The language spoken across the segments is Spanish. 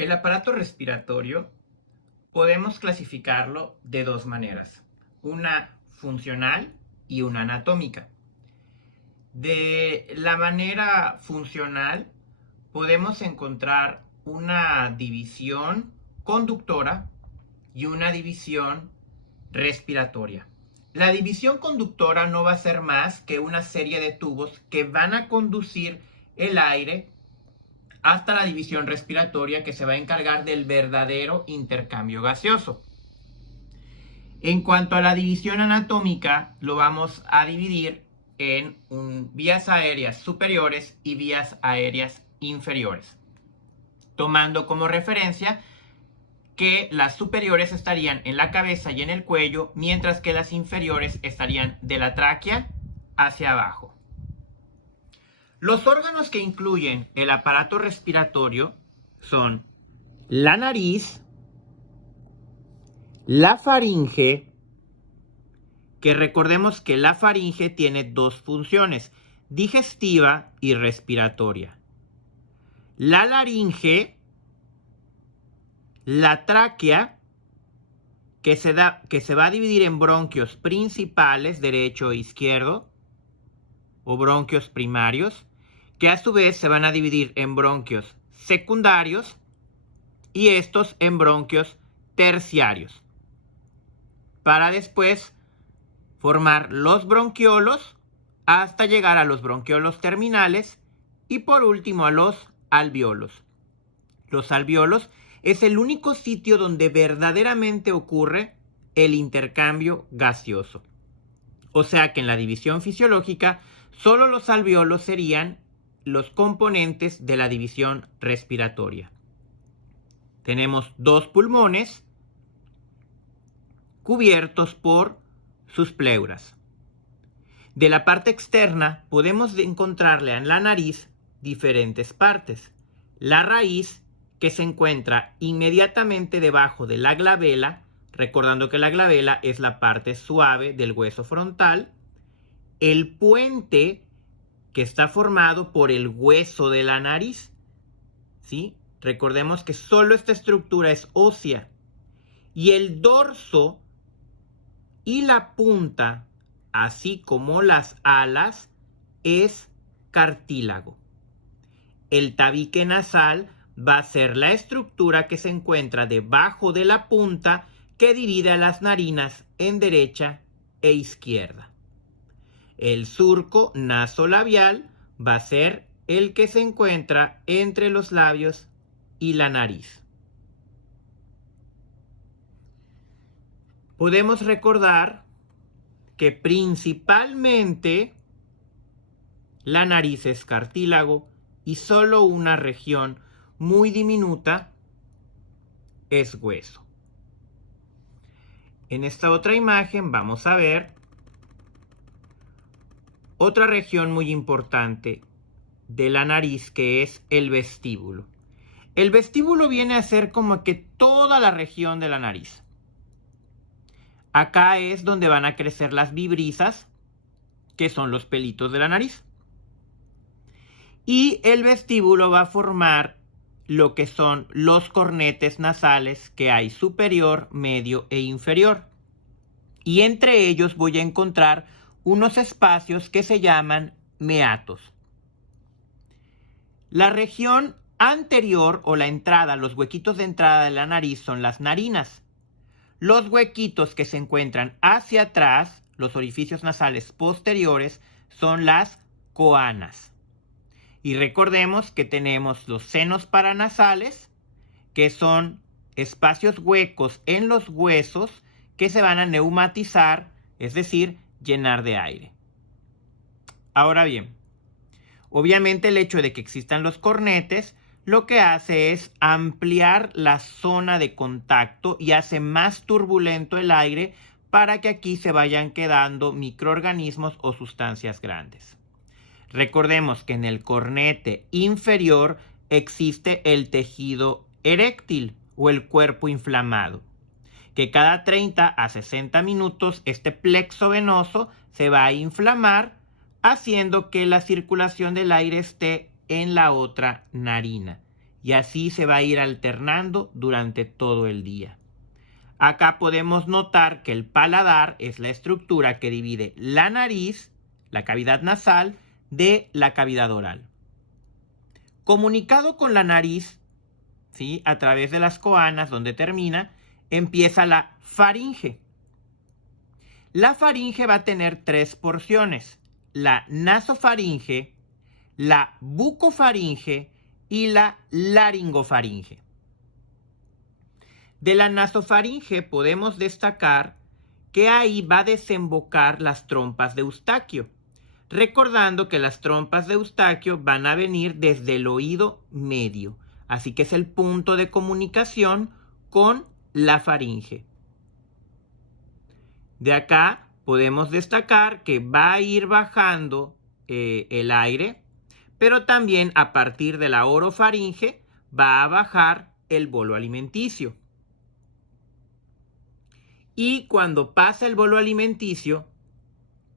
El aparato respiratorio podemos clasificarlo de dos maneras, una funcional y una anatómica. De la manera funcional podemos encontrar una división conductora y una división respiratoria. La división conductora no va a ser más que una serie de tubos que van a conducir el aire hasta la división respiratoria, que se va a encargar del verdadero intercambio gaseoso. En cuanto a la división anatómica, lo vamos a dividir en vías aéreas superiores y vías aéreas inferiores, tomando como referencia que las superiores estarían en la cabeza y en el cuello, mientras que las inferiores estarían de la tráquea hacia abajo. Los órganos que incluyen el aparato respiratorio son la nariz, la faringe, que recordemos que la faringe tiene dos funciones, digestiva y respiratoria. La laringe, la tráquea, que se va a dividir en bronquios principales, derecho e izquierdo, o bronquios primarios, que a su vez se van a dividir en bronquios secundarios y estos en bronquios terciarios, para después formar los bronquiolos hasta llegar a los bronquiolos terminales y por último a los alvéolos. Los alvéolos es el único sitio donde verdaderamente ocurre el intercambio gaseoso. O sea que en la división fisiológica solo los alvéolos serían los componentes de la división respiratoria. Tenemos dos pulmones cubiertos por sus pleuras. De la parte externa podemos encontrarle en la nariz diferentes partes. La raíz, que se encuentra inmediatamente debajo de la glabela, recordando que la glabela es la parte suave del hueso frontal. El puente, que está formado por el hueso de la nariz, ¿sí? Recordemos que solo esta estructura es ósea. Y el dorso y la punta, así como las alas, es cartílago. El tabique nasal va a ser la estructura que se encuentra debajo de la punta que divide a las narinas en derecha e izquierda. El surco nasolabial va a ser el que se encuentra entre los labios y la nariz. Podemos recordar que principalmente la nariz es cartílago y solo una región muy diminuta es hueso. En esta otra imagen vamos a ver otra región muy importante de la nariz, que es el vestíbulo. El vestíbulo viene a ser como que toda la región de la nariz. Acá es donde van a crecer las vibrisas, que son los pelitos de la nariz. Y el vestíbulo va a formar lo que son los cornetes nasales que hay superior, medio e inferior. Y entre ellos voy a encontrar unos espacios que se llaman meatos. La región anterior o la entrada, los huequitos de entrada de la nariz son las narinas. Los huequitos que se encuentran hacia atrás, los orificios nasales posteriores, son las coanas. Y recordemos que tenemos los senos paranasales, que son espacios huecos en los huesos que se van a neumatizar, es decir, llenar de aire. Ahora bien, obviamente el hecho de que existan los cornetes lo que hace es ampliar la zona de contacto y hace más turbulento el aire para que aquí se vayan quedando microorganismos o sustancias grandes. Recordemos que en el cornete inferior existe el tejido eréctil o el cuerpo inflamado, que cada 30 a 60 minutos este plexo venoso se va a inflamar, haciendo que la circulación del aire esté en la otra narina. y así se va a ir alternando durante todo el día. Acá podemos notar que el paladar es la estructura que divide la nariz, la cavidad nasal, de la cavidad oral. Comunicado con la nariz, ¿sí?, a través de las coanas, donde termina, empieza la faringe. La faringe va a tener 3 porciones: la nasofaringe, la bucofaringe y la laringofaringe. De la nasofaringe podemos destacar que ahí va a desembocar las trompas de Eustaquio, recordando que las trompas de Eustaquio van a venir desde el oído medio, así que es el punto de comunicación con la faringe. De acá podemos destacar que va a ir bajando el aire, pero también a partir de la orofaringe va a bajar el bolo alimenticio. Y cuando pasa el bolo alimenticio,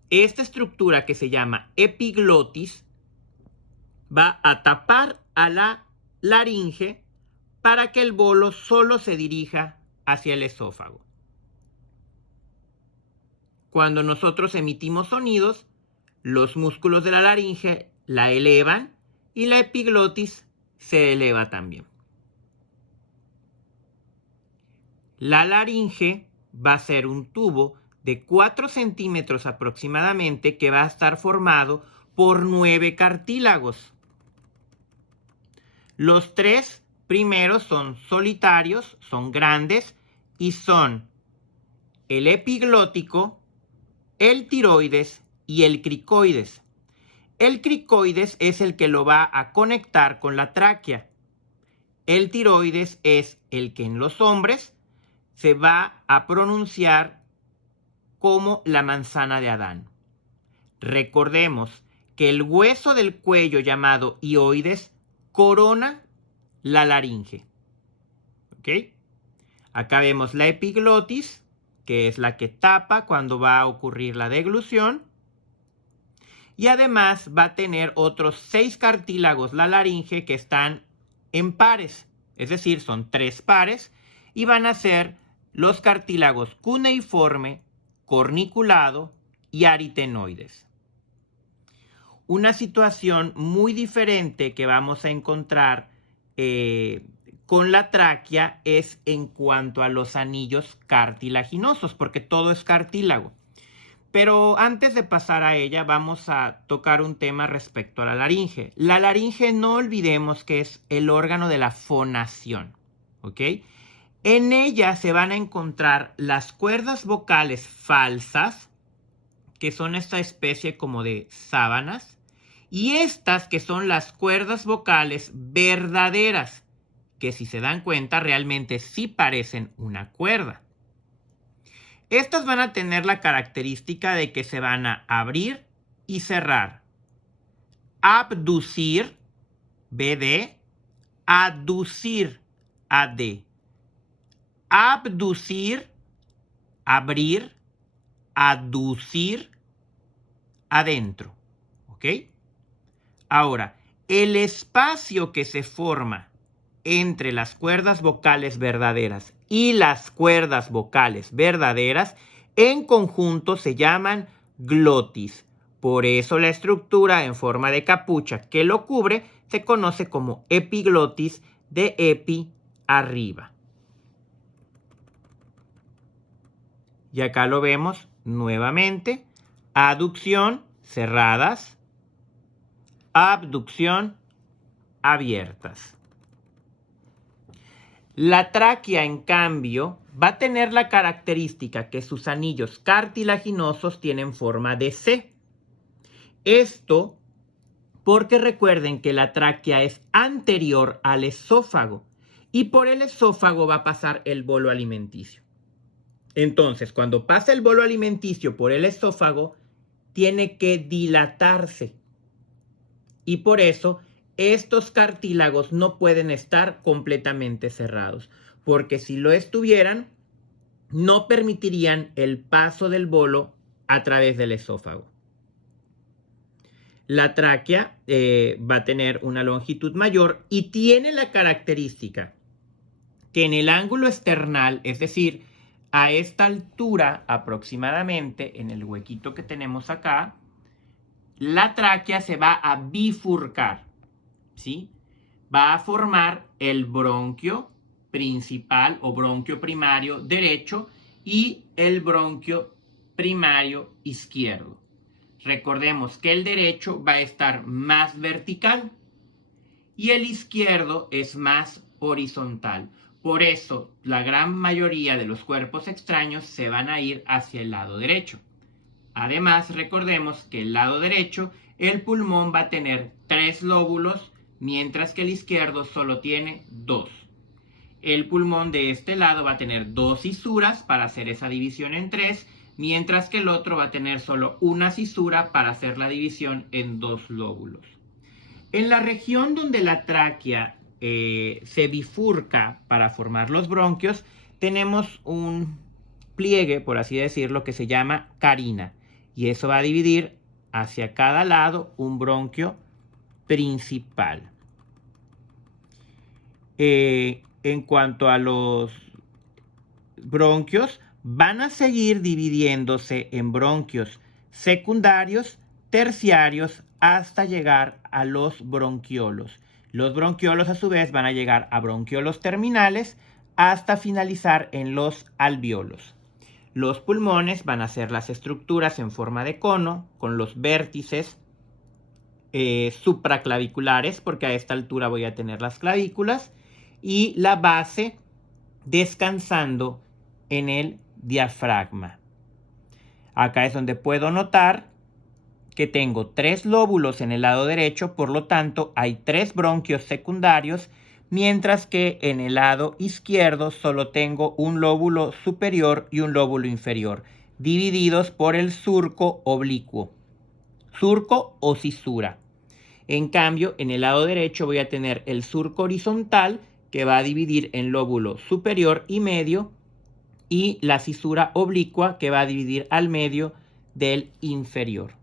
esta estructura que se llama epiglotis va a tapar a la laringe para que el bolo solo se dirija hacia el esófago. Cuando nosotros emitimos sonidos, los músculos de la laringe la elevan y la epiglotis se eleva también. La laringe va a ser un tubo de 4 centímetros aproximadamente que va a estar formado por 9 cartílagos. Los 3 primeros son solitarios, son grandes y son el epiglótico, el tiroides y el cricoides. El cricoides es el que lo va a conectar con la tráquea. El tiroides es el que en los hombres se va a pronunciar como la manzana de Adán. Recordemos que el hueso del cuello llamado hioides corona la laringe. ¿Ok? Acá vemos la epiglotis, que es la que tapa cuando va a ocurrir la deglución. Y además va a tener otros 6 cartílagos la laringe que están en pares. Es decir, son 3 pares y van a ser los cartílagos cuneiforme, corniculado y aritenoides. Una situación muy diferente que vamos a encontrar con la tráquea es en cuanto a los anillos cartilaginosos, porque todo es cartílago. Pero antes de pasar a ella, vamos a tocar un tema respecto a la laringe. La laringe, no olvidemos que es el órgano de la fonación, ¿ok? En ella se van a encontrar las cuerdas vocales falsas, que son esta especie como de sábanas, y estas que son las cuerdas vocales verdaderas, que si se dan cuenta realmente sí parecen una cuerda. Estas van a tener la característica de que se van a abrir y cerrar. Abducir, BD, aducir, AD. Abducir, abrir, aducir, adentro. ¿Ok? Ahora, el espacio que se forma entre las cuerdas vocales verdaderas y las cuerdas vocales verdaderas en conjunto se llaman glotis. Por eso la estructura en forma de capucha que lo cubre se conoce como epiglotis, de epi, arriba. Y acá lo vemos nuevamente. Aducción, cerradas. Abducción, abiertas. La tráquea, en cambio, va a tener la característica que sus anillos cartilaginosos tienen forma de C. Esto porque recuerden que la tráquea es anterior al esófago y por el esófago va a pasar el bolo alimenticio. Entonces, cuando pasa el bolo alimenticio por el esófago, tiene que dilatarse. Y por eso estos cartílagos no pueden estar completamente cerrados, porque si lo estuvieran, no permitirían el paso del bolo a través del esófago. La tráquea va a tener una longitud mayor y tiene la característica que en el ángulo external, es decir, a esta altura aproximadamente, en el huequito que tenemos acá, la tráquea se va a bifurcar, ¿sí? Va a formar el bronquio principal o bronquio primario derecho y el bronquio primario izquierdo. Recordemos que el derecho va a estar más vertical y el izquierdo es más horizontal. Por eso, la gran mayoría de los cuerpos extraños se van a ir hacia el lado derecho. Además, recordemos que el lado derecho, el pulmón va a tener 3 lóbulos, mientras que el izquierdo solo tiene 2. El pulmón de este lado va a tener 2 cisuras para hacer esa división en 3, mientras que el otro va a tener solo una cisura para hacer la división en 2 lóbulos. En la región donde la tráquea se bifurca para formar los bronquios, tenemos un pliegue, por así decirlo, que se llama carina. Y eso va a dividir hacia cada lado un bronquio principal. En cuanto a los bronquios, van a seguir dividiéndose en bronquios secundarios, terciarios, hasta llegar a los bronquiolos. Los bronquiolos a su vez van a llegar a bronquiolos terminales hasta finalizar en los alvéolos. Los pulmones van a ser las estructuras en forma de cono con los vértices supraclaviculares, porque a esta altura voy a tener las clavículas, y la base descansando en el diafragma. Acá es donde puedo notar que tengo 3 lóbulos en el lado derecho, por lo tanto hay 3 bronquios secundarios, mientras que en el lado izquierdo solo tengo un lóbulo superior y un lóbulo inferior, divididos por el surco oblicuo, surco o cisura. En cambio, en el lado derecho voy a tener el surco horizontal, que va a dividir en lóbulo superior y medio, y la cisura oblicua, que va a dividir al medio del inferior.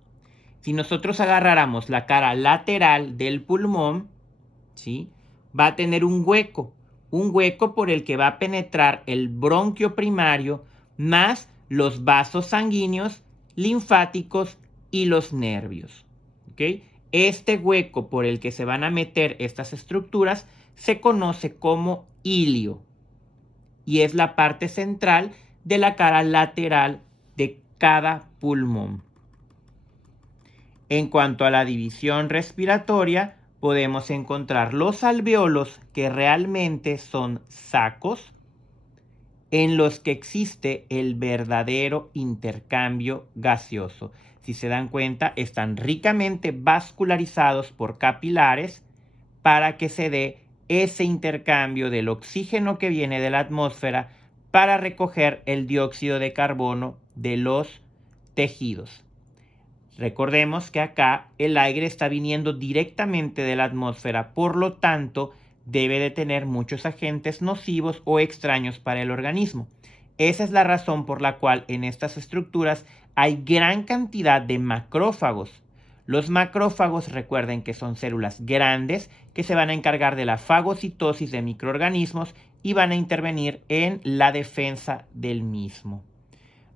Si nosotros agarráramos la cara lateral del pulmón, ¿sí?, va a tener un hueco por el que va a penetrar el bronquio primario más los vasos sanguíneos, linfáticos y los nervios. ¿Okay? Este hueco por el que se van a meter estas estructuras se conoce como ilio y es la parte central de la cara lateral de cada pulmón. En cuanto a la división respiratoria, podemos encontrar los alvéolos, que realmente son sacos en los que existe el verdadero intercambio gaseoso. Si se dan cuenta, están ricamente vascularizados por capilares para que se dé ese intercambio del oxígeno que viene de la atmósfera para recoger el dióxido de carbono de los tejidos. Recordemos que acá el aire está viniendo directamente de la atmósfera, por lo tanto debe de tener muchos agentes nocivos o extraños para el organismo. Esa es la razón por la cual en estas estructuras hay gran cantidad de macrófagos. Los macrófagos, recuerden que son células grandes que se van a encargar de la fagocitosis de microorganismos y van a intervenir en la defensa del mismo.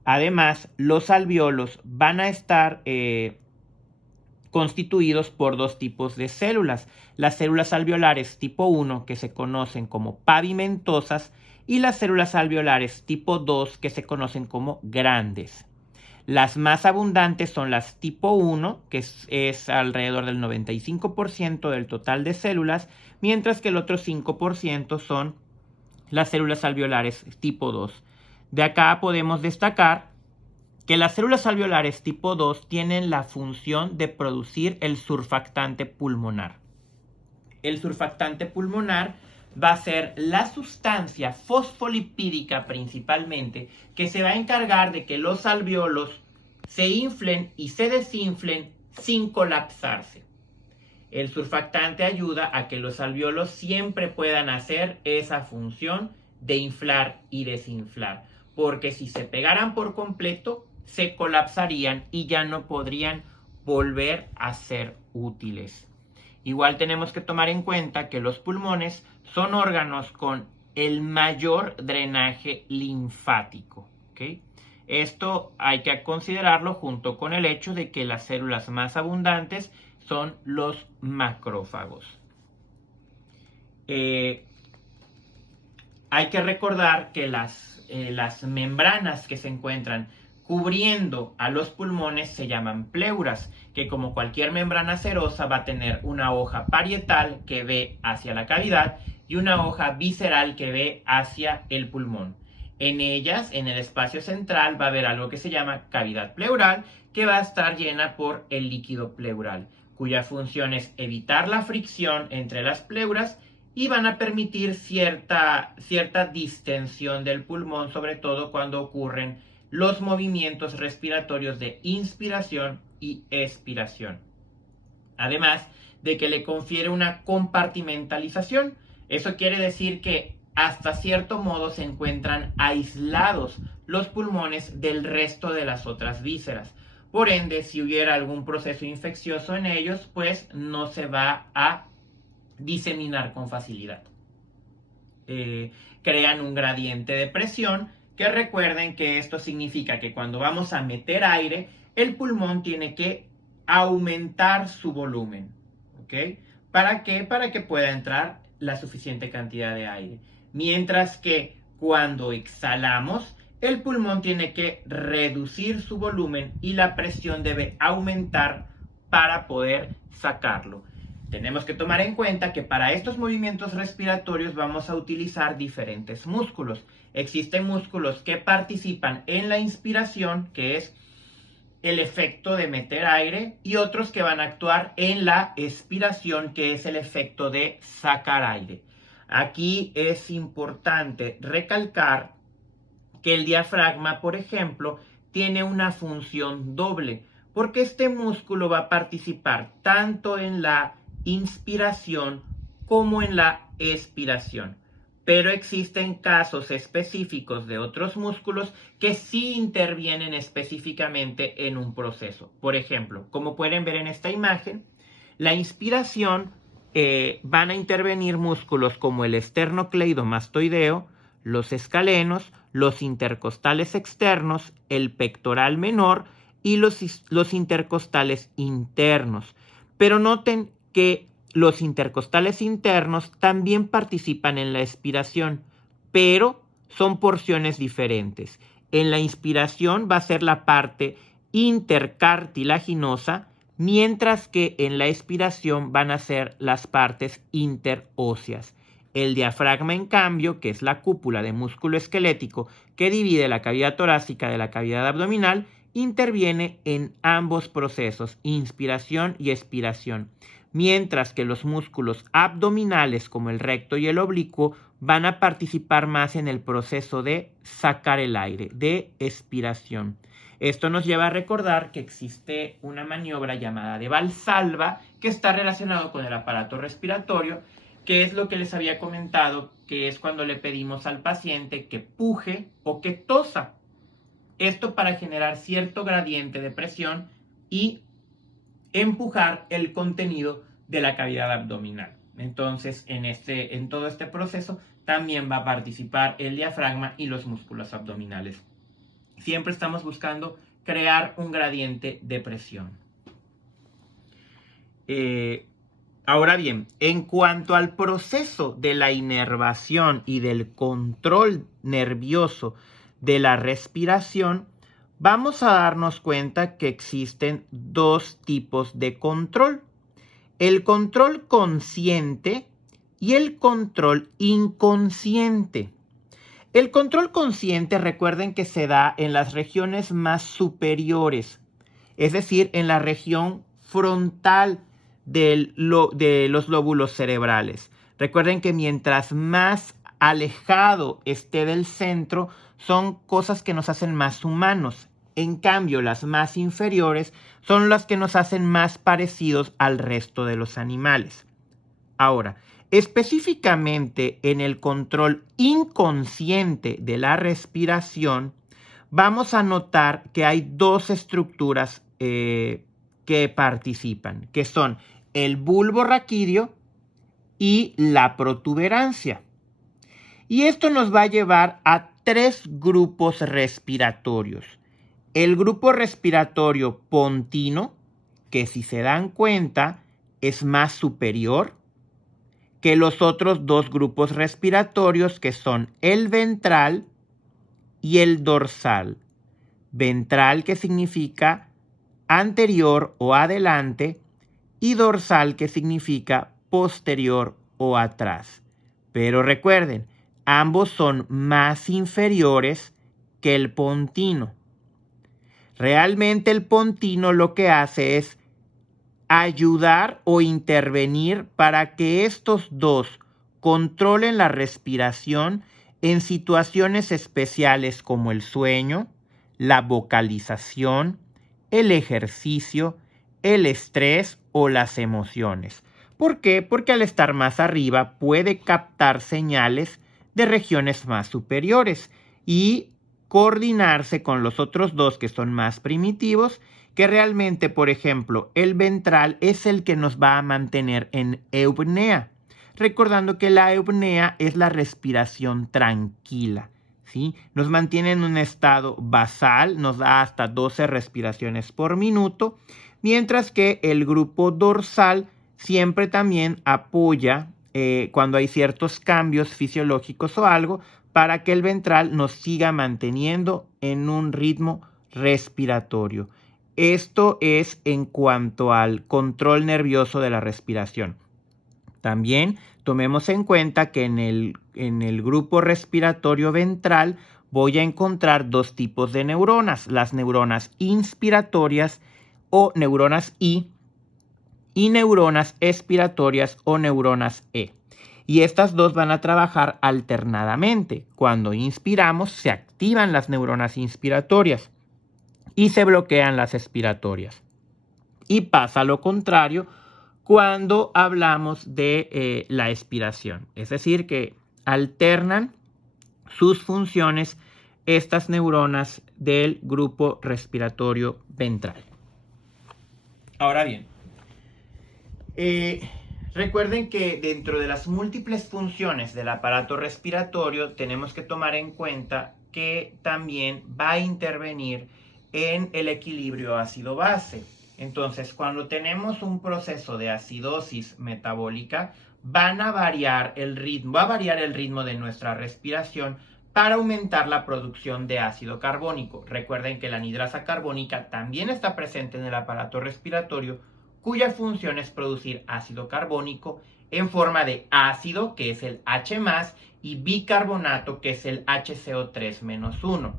Además, los alvéolos van a estar constituidos por 2 tipos de células. Las células alveolares tipo 1, que se conocen como pavimentosas, y las células alveolares tipo 2, que se conocen como grandes. Las más abundantes son las tipo 1, que es alrededor del 95% del total de células, mientras que el otro 5% son las células alveolares tipo 2. De acá podemos destacar que las células alveolares tipo 2 tienen la función de producir el surfactante pulmonar. El surfactante pulmonar va a ser la sustancia fosfolipídica principalmente que se va a encargar de que los alvéolos se inflen y se desinflen sin colapsarse. El surfactante ayuda a que los alvéolos siempre puedan hacer esa función de inflar y desinflar, porque si se pegaran por completo, se colapsarían y ya no podrían volver a ser útiles. Igual tenemos que tomar en cuenta que los pulmones son órganos con el mayor drenaje linfático, ¿ok? Esto hay que considerarlo junto con el hecho de que las células más abundantes son los macrófagos. Hay que recordar que las membranas que se encuentran cubriendo a los pulmones se llaman pleuras, que como cualquier membrana serosa va a tener una hoja parietal que ve hacia la cavidad y una hoja visceral que ve hacia el pulmón. En ellas, en el espacio central, va a haber algo que se llama cavidad pleural, que va a estar llena por el líquido pleural, cuya función es evitar la fricción entre las pleuras y van a permitir cierta distensión del pulmón, sobre todo cuando ocurren los movimientos respiratorios de inspiración y expiración. Además de que le confiere una compartimentalización. Eso quiere decir que hasta cierto modo se encuentran aislados los pulmones del resto de las otras vísceras. Por ende, si hubiera algún proceso infeccioso en ellos, pues no se va a diseminar con facilidad. Crean un gradiente de presión, que recuerden que esto significa que cuando vamos a meter aire, el pulmón tiene que aumentar su volumen. ¿Ok? ¿Para qué? Para que pueda entrar la suficiente cantidad de aire. Mientras que cuando exhalamos, el pulmón tiene que reducir su volumen y la presión debe aumentar para poder sacarlo. Tenemos que tomar en cuenta que para estos movimientos respiratorios vamos a utilizar diferentes músculos. Existen músculos que participan en la inspiración, que es el efecto de meter aire, y otros que van a actuar en la expiración, que es el efecto de sacar aire. Aquí es importante recalcar que el diafragma, por ejemplo, tiene una función doble, porque este músculo va a participar tanto en la inspiración como en la expiración. Pero existen casos específicos de otros músculos que sí intervienen específicamente en un proceso. Por ejemplo, como pueden ver en esta imagen, la inspiración van a intervenir músculos como el esternocleidomastoideo, los escalenos, los intercostales externos, el pectoral menor y los intercostales internos. Pero noten que los intercostales internos también participan en la expiración, pero son porciones diferentes. En la inspiración va a ser la parte intercartilaginosa, mientras que en la expiración van a ser las partes interóseas. El diafragma, en cambio, que es la cúpula de músculo esquelético que divide la cavidad torácica de la cavidad abdominal, interviene en ambos procesos, inspiración y expiración, mientras que los músculos abdominales como el recto y el oblicuo van a participar más en el proceso de sacar el aire, de expiración. Esto nos lleva a recordar que existe una maniobra llamada de Valsalva que está relacionado con el aparato respiratorio, que es lo que les había comentado, que es cuando le pedimos al paciente que puje o que tosa. Esto para generar cierto gradiente de presión y empujar el contenido de la cavidad abdominal. Entonces, en todo este proceso también va a participar el diafragma y los músculos abdominales. Siempre estamos buscando crear un gradiente de presión. Ahora bien, en cuanto al proceso de la inervación y del control nervioso de la respiración, vamos a darnos cuenta que existen dos tipos de control: el control consciente y el control inconsciente. El control consciente, recuerden que se da en las regiones más superiores, es decir, en la región frontal de los lóbulos cerebrales. Recuerden que mientras más alejado esté del centro, son cosas que nos hacen más humanos. En cambio, las más inferiores son las que nos hacen más parecidos al resto de los animales. Ahora, específicamente en el control inconsciente de la respiración, vamos a notar que hay dos estructuras que participan, que son el bulbo raquídeo y la protuberancia. Y esto nos va a llevar a 3 grupos respiratorios. El grupo respiratorio pontino, que si se dan cuenta es más superior que los otros 2 grupos respiratorios, que son el ventral y el dorsal. Ventral, que significa anterior o adelante, y dorsal, que significa posterior o atrás. Pero recuerden, ambos son más inferiores que el pontino. Realmente el pontino lo que hace es ayudar o intervenir para que estos 2 controlen la respiración en situaciones especiales como el sueño, la vocalización, el ejercicio, el estrés o las emociones. ¿Por qué? Porque al estar más arriba puede captar señales de regiones más superiores y coordinarse con los otros 2 que son más primitivos, que realmente, por ejemplo, el ventral es el que nos va a mantener en eupnea. Recordando que la eupnea es la respiración tranquila, ¿sí? Nos mantiene en un estado basal, nos da hasta 12 respiraciones por minuto, mientras que el grupo dorsal siempre también apoya cuando hay ciertos cambios fisiológicos o algo, para que el ventral nos siga manteniendo en un ritmo respiratorio. Esto es en cuanto al control nervioso de la respiración. También tomemos en cuenta que en el grupo respiratorio ventral voy a encontrar 2 tipos de neuronas, las neuronas inspiratorias o neuronas I y neuronas expiratorias o neuronas E. Y estas 2 van a trabajar alternadamente. Cuando inspiramos se activan las neuronas inspiratorias y se bloquean las expiratorias. Y pasa lo contrario cuando hablamos de la expiración. Es decir, que alternan sus funciones estas neuronas del grupo respiratorio ventral. Ahora bien, recuerden que dentro de las múltiples funciones del aparato respiratorio tenemos que tomar en cuenta que también va a intervenir en el equilibrio ácido-base. Entonces, cuando tenemos un proceso de acidosis metabólica, va a variar el ritmo de nuestra respiración para aumentar la producción de ácido carbónico. Recuerden que la anhidrasa carbónica también está presente en el aparato respiratorio, cuya función es producir ácido carbónico en forma de ácido, que es el H+, y bicarbonato, que es el HCO3-1.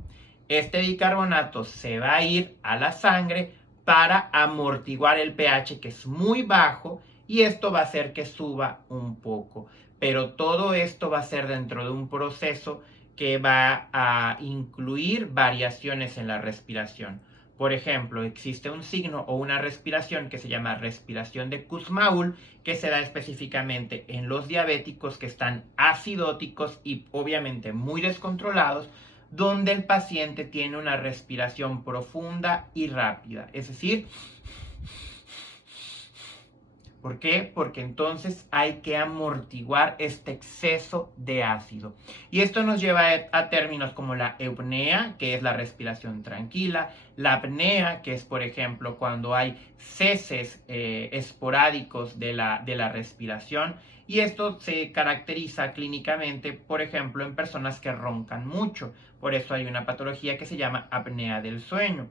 Este bicarbonato se va a ir a la sangre para amortiguar el pH, que es muy bajo, y esto va a hacer que suba un poco. Pero todo esto va a ser dentro de un proceso que va a incluir variaciones en la respiración. Por ejemplo, existe un signo o una respiración que se llama respiración de Kussmaul, que se da específicamente en los diabéticos que están acidóticos y obviamente muy descontrolados, donde el paciente tiene una respiración profunda y rápida. Es decir, ¿por qué? Porque entonces hay que amortiguar este exceso de ácido. Y esto nos lleva a términos como la eupnea, que es la respiración tranquila, la apnea, que es, por ejemplo, cuando hay ceses esporádicos de la respiración. Y esto se caracteriza clínicamente, por ejemplo, en personas que roncan mucho. Por eso hay una patología que se llama apnea del sueño.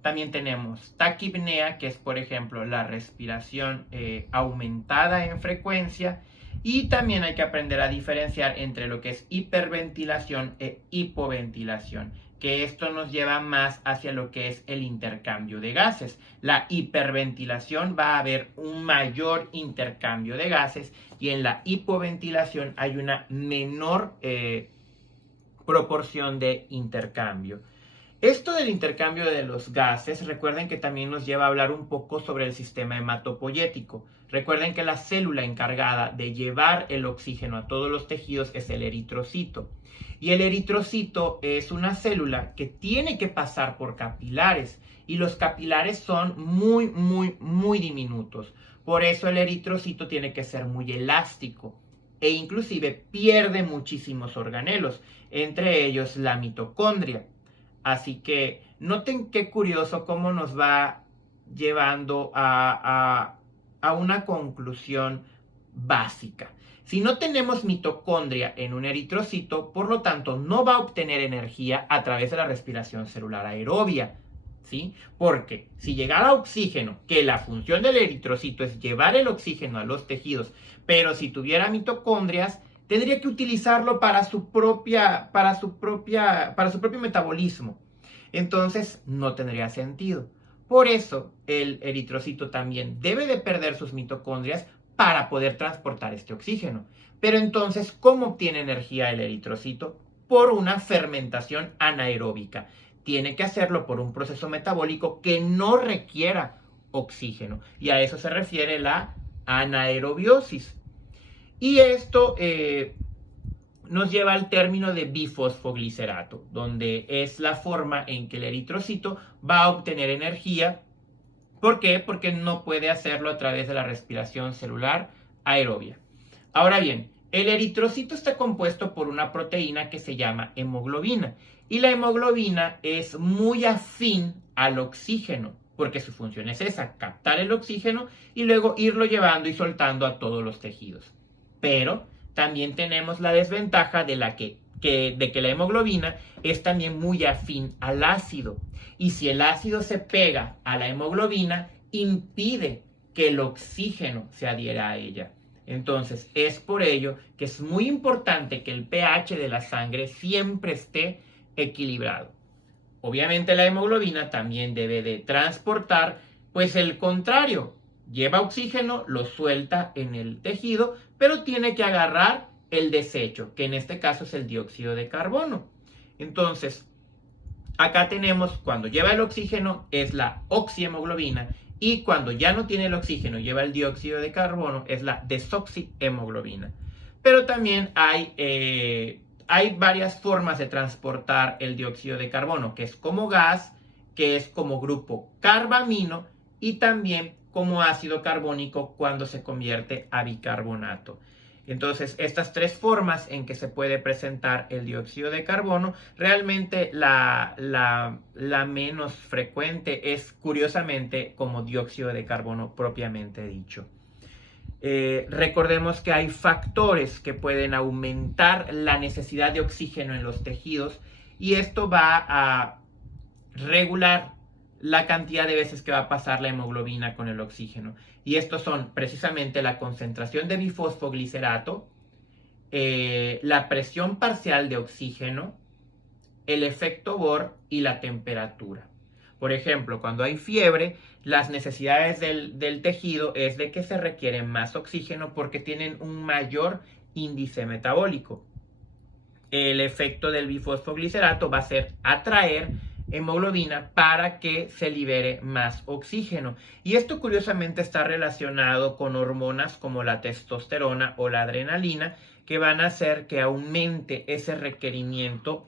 También tenemos taquipnea, que es, por ejemplo, la respiración aumentada en frecuencia. Y también hay que aprender a diferenciar entre lo que es hiperventilación e hipoventilación, que esto nos lleva más hacia lo que es el intercambio de gases. La hiperventilación va a haber un mayor intercambio de gases y en la hipoventilación hay una menor proporción de intercambio. Esto del intercambio de los gases, recuerden que también nos lleva a hablar un poco sobre el sistema hematopoyético. Recuerden que la célula encargada de llevar el oxígeno a todos los tejidos es el eritrocito. Y el eritrocito es una célula que tiene que pasar por capilares. Y los capilares son muy diminutos. Por eso el eritrocito tiene que ser muy elástico. E inclusive pierde muchísimos organelos, entre ellos la mitocondria. Así que noten qué curioso cómo nos va llevando a una conclusión básica. Si no tenemos mitocondria en un eritrocito, por lo tanto, no va a obtener energía a través de la respiración celular aerobia. ¿Sí? Porque si llegara oxígeno, que la función del eritrocito es llevar el oxígeno a los tejidos, pero si tuviera mitocondrias, tendría que utilizarlo para su propio metabolismo. Entonces, no tendría sentido. Por eso, el eritrocito también debe de perder sus mitocondrias para poder transportar este oxígeno. Pero entonces, ¿cómo obtiene energía el eritrocito? Por una fermentación anaeróbica. Tiene que hacerlo por un proceso metabólico que no requiera oxígeno. Y a eso se refiere la anaerobiosis. Y esto nos lleva al término de bifosfoglicerato, donde es la forma en que el eritrocito va a obtener energía. ¿Por qué? Porque no puede hacerlo a través de la respiración celular aerobia. Ahora bien, el eritrocito está compuesto por una proteína que se llama hemoglobina. Y la hemoglobina es muy afín al oxígeno, porque su función es esa, captar el oxígeno y luego irlo llevando y soltando a todos los tejidos. Pero también tenemos la desventaja de que la hemoglobina es también muy afín al ácido. Y si el ácido se pega a la hemoglobina, impide que el oxígeno se adhiera a ella. Entonces, es por ello que es muy importante que el pH de la sangre siempre esté equilibrado. Obviamente la hemoglobina también debe de transportar, pues el contrario, lleva oxígeno, lo suelta en el tejido, pero tiene que agarrar el desecho, que en este caso es el dióxido de carbono. Entonces, acá tenemos, cuando lleva el oxígeno, es la oxihemoglobina, y cuando ya no tiene el oxígeno, lleva el dióxido de carbono, es la desoxihemoglobina. Pero también hay varias formas de transportar el dióxido de carbono, que es como gas, que es como grupo carbamino y también como ácido carbónico cuando se convierte a bicarbonato. Entonces, estas tres formas en que se puede presentar el dióxido de carbono, realmente la menos frecuente es, curiosamente, como dióxido de carbono propiamente dicho. Recordemos que hay factores que pueden aumentar la necesidad de oxígeno en los tejidos y esto va a regular la cantidad de veces que va a pasar la hemoglobina con el oxígeno. Y estos son precisamente la concentración de bifosfoglicerato, la presión parcial de oxígeno, el efecto Bohr y la temperatura. Por ejemplo, cuando hay fiebre, las necesidades del tejido es de que se requiere más oxígeno porque tienen un mayor índice metabólico. El efecto del bifosfoglicerato va a ser atraer hemoglobina para que se libere más oxígeno. Y esto curiosamente está relacionado con hormonas como la testosterona o la adrenalina, que van a hacer que aumente ese requerimiento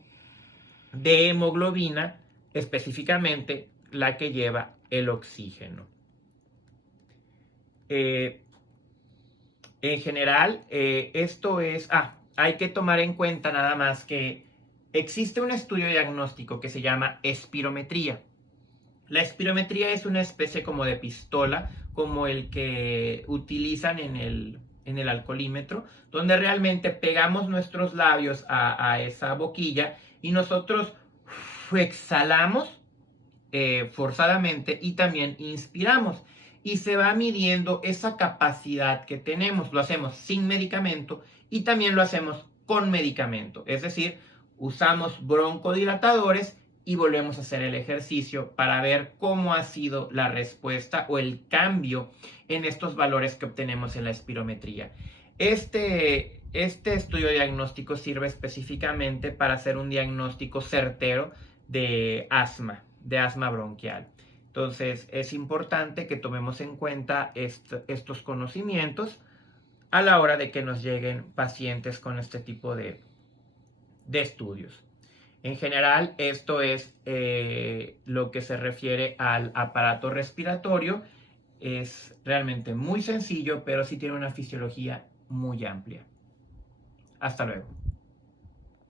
de hemoglobina, específicamente la que lleva el oxígeno. En general, esto es... hay que tomar en cuenta nada más que existe un estudio diagnóstico que se llama espirometría. La espirometría es una especie como de pistola, como el que utilizan en el alcoholímetro, donde realmente pegamos nuestros labios a esa boquilla y nosotros exhalamos forzadamente y también inspiramos. Y se va midiendo esa capacidad que tenemos. Lo hacemos sin medicamento y también lo hacemos con medicamento. Es decir, usamos broncodilatadores y volvemos a hacer el ejercicio para ver cómo ha sido la respuesta o el cambio en estos valores que obtenemos en la espirometría. Este estudio diagnóstico sirve específicamente para hacer un diagnóstico certero de asma bronquial. Entonces es importante que tomemos en cuenta estos conocimientos a la hora de que nos lleguen pacientes con este tipo de estudios. En general, esto es lo que se refiere al aparato respiratorio. Es realmente muy sencillo, pero sí tiene una fisiología muy amplia. Hasta luego.